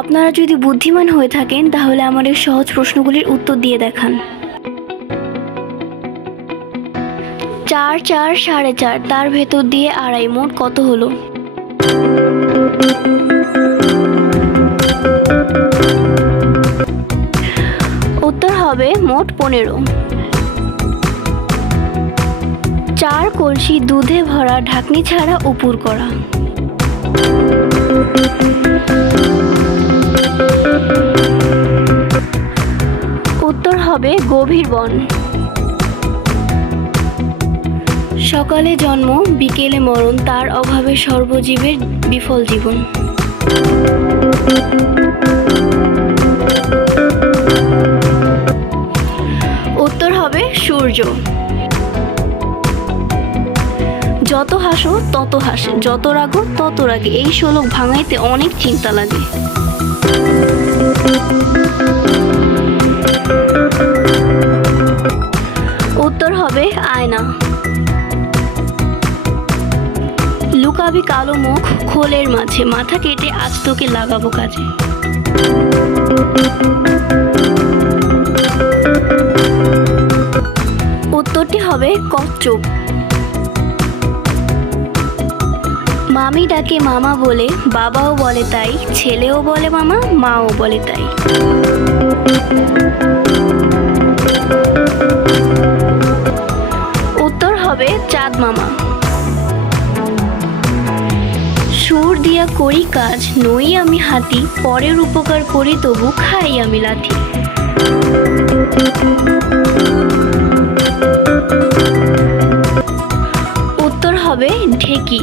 আপনারা যদি বুদ্ধিমান হয়ে থাকেন তাহলে আমার এই সহজ প্রশ্নগুলির উত্তর দিয়ে দেখান। 4 4 4.5, তার ভেতর দিয়ে আড়াই, মোট কত হলো? উত্তর হবে মোট 15। 4 কলসি দুধে ভরা, ঢাকনি ছাড়া উপুর করা। উত্তর হবে গভীর বন। সকালে জন্ম বিকেলে মরণ, তার অভাবে সর্বজীবের বিফল জীবন। উত্তর হবে সূর্য। যত হাসো তত হাসে, যত রাগো তত রাগে, এই শ্লোক ভাঙাইতে অনেক চিন্তা লাগে। উত্তর হবে আয়না। লুকাবি কালো মুখ খোলের মাঝে, মাথা কেটে আজ তোকে লাগাবো কাজে। উত্তরটি হবে কচ্ছপ। মামি ডাকে মামা বলে, বাবাও বলে তাই, ছেলেও বলে মামা, মাও বলে তাই। উত্তর হবে চাঁদ মামা। সুর দিয়া করি কাজ, নই আমি হাতি, পরের উপকার করি তবু খাই আমি লাথি। উত্তর হবে ঢেকি।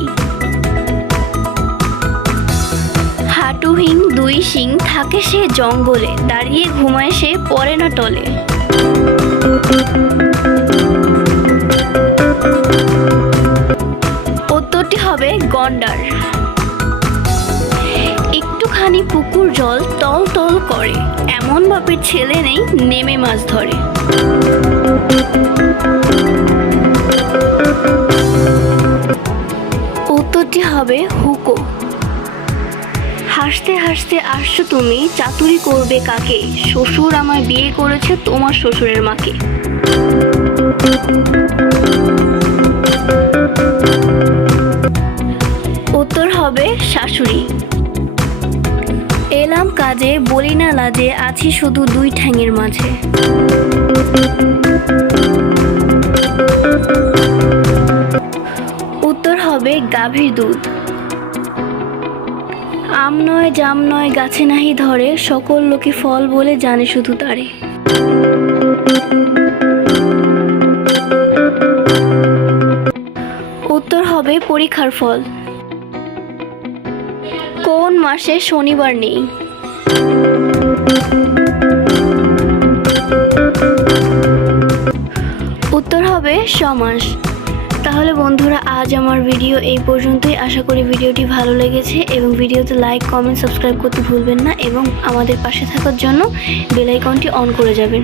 হাঁটুহীন 2 শিং, থাকে সে জঙ্গলে, দাঁড়িয়ে ঘুমায় সে, পড়ে না টলে। উত্তরটি হবে গন্ডার। একটুখানি পুকুর জল টল টল করে, এমন বাপের ছেলে নেই নেমে মাছ ধরে। উত্তরটি হবে হুকো। হাসতে হাসতে আসছো তুমি, চাতুরি করবে কাকে, শ্বশুর আমায় বিয়ে করেছে তোমার শ্বশুরের মাকে। উত্তর হবে শাশুড়ি। এলাম কাজে বলি না লাজে, আছি শুধু 2 ঠ্যাঙের মাঝে। উত্তর হবে গাভীর দুধ। আম নয় জাম নয় গাছে নাহি ধরে, সকল লোকে ফল বলে জানে শুধু তারে। উত্তর হবে পরীক্ষার ফল। কোন মাসে শনিবার নেই? উত্তর হবে সমাস। তাহলে বন্ধুরা আজ আমার ভিডিও এই পর্যন্তই। আশা করি ভিডিওটি ভালো লেগেছে এবং ভিডিওতে লাইক কমেন্ট সাবস্ক্রাইব করতে ভুলবেন না এবং আমাদের পাশে থাকার জন্য বেল আইকনটি অন করে যাবেন।